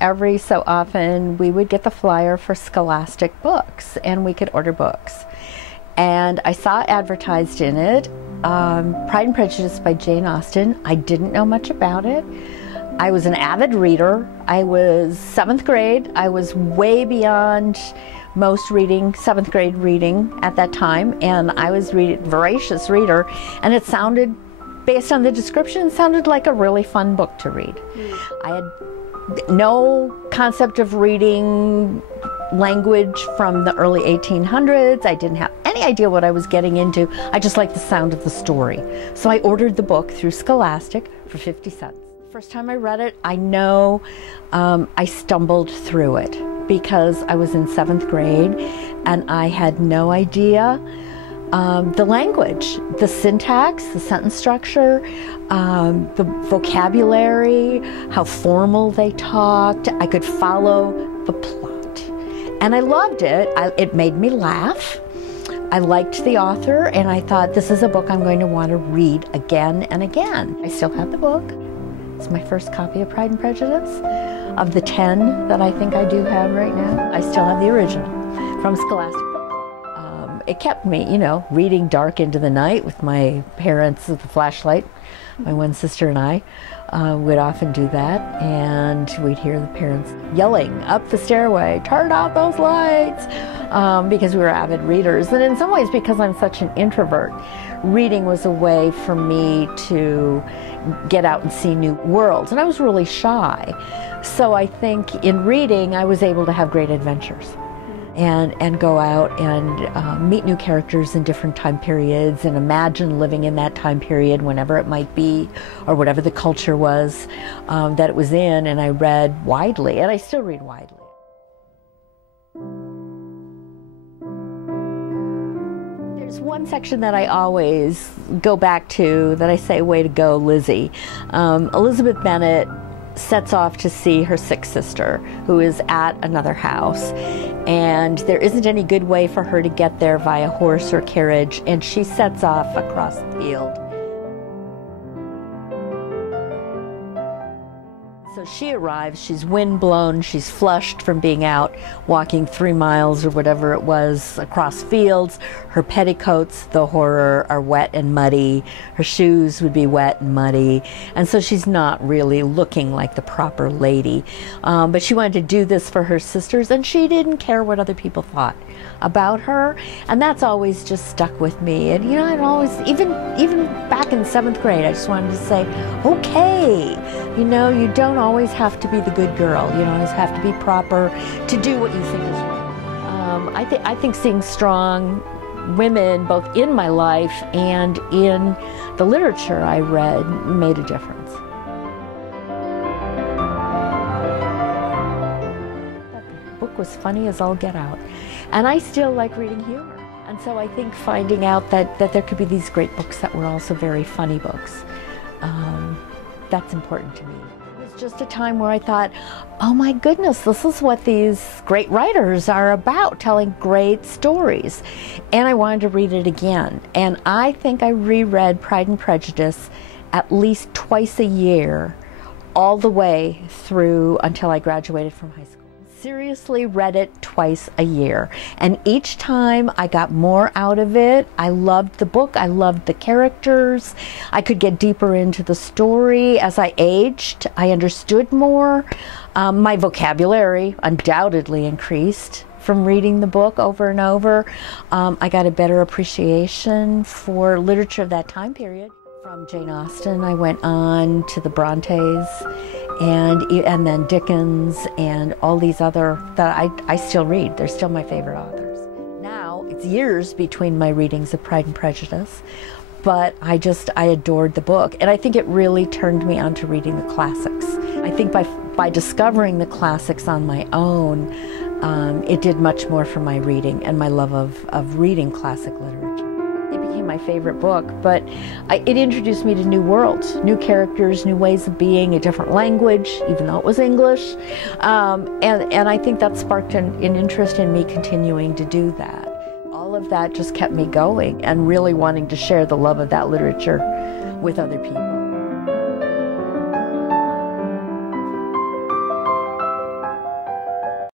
Every so often we would get the flyer for Scholastic Books and we could order books. And I saw advertised in it, Pride and Prejudice by Jane Austen. I didn't know much about it. I was an avid reader. I was 7th grade. I was way beyond most reading, 7th grade reading at that time, and I was a voracious reader, and it sounded, based on the description, it sounded like a really fun book to read. I had no concept of reading language from the early 1800s. I didn't have any idea what I was getting into. I just liked the sound of the story. So I ordered the book through Scholastic for 50 cents. First time I read it, I know I stumbled through it because I was in 7th grade and I had no idea the language, the syntax, the sentence structure, the vocabulary, how formal they talked. I could follow the plot. And I loved it. It made me laugh. I liked the author, and I thought, this is a book I'm going to want to read again and again. I still have the book. It's my first copy of Pride and Prejudice. Of the 10 that I think I do have right now, I still have the original from Scholastic. It kept me, you know, reading dark into the night with my parents with the flashlight. My one sister and I would often do that, and we'd hear the parents yelling up the stairway, "Turn off those lights," because we were avid readers. And in some ways, because I'm such an introvert, reading was a way for me to get out and see new worlds. And I was really shy. So I think in reading, I was able to have great adventures. And go out and meet new characters in different time periods and imagine living in that time period whenever it might be, or whatever the culture was that it was in. And I read widely, and I still read widely. There's one section that I always go back to that I say, "Way to go, Lizzie." Elizabeth Bennet sets off to see her sick sister, who is at another house, and there isn't any good way for her to get there via horse or carriage, and she sets off across the field. So she arrives, she's windblown, she's flushed from being out walking 3 miles or whatever it was across fields. Her petticoats, the horror, are wet and muddy. Her shoes would be wet and muddy. And so she's not really looking like the proper lady. But she wanted to do this for her sisters, and she didn't care what other people thought about her. And that's always just stuck with me. And you know, I'd always, even back in 7th grade, I just wanted to say, okay, you know, you don't always have to be the good girl. You don't always have to be proper to do what you think is wrong. I think seeing strong women, both in my life and in the literature I read, made a difference. That book was funny as all get out. And I still like reading humor. And so I think finding out that there could be these great books that were also very funny books, that's important to me. It was just a time where I thought, oh my goodness, this is what these great writers are about, telling great stories. And I wanted to read it again. And I think I reread Pride and Prejudice at least twice a year, all the way through until I graduated from high school. Seriously read it twice a year, and each time I got more out of it. I loved the book, I loved the characters, I could get deeper into the story. As I aged, I understood more. My vocabulary undoubtedly increased from reading the book over and over. I got a better appreciation for literature of that time period. From Jane Austen, I went on to the Brontes, and then Dickens, and all these other that I still read. They're still my favorite authors. Now, it's years between my readings of Pride and Prejudice, but I adored the book, and I think it really turned me on to reading the classics. I think by discovering the classics on my own, it did much more for my reading and my love of reading classic literature. It became my favorite book, but it introduced me to new worlds, new characters, new ways of being, a different language, even though it was English. And I think that sparked an interest in me continuing to do that. All of that just kept me going and really wanting to share the love of that literature with other people.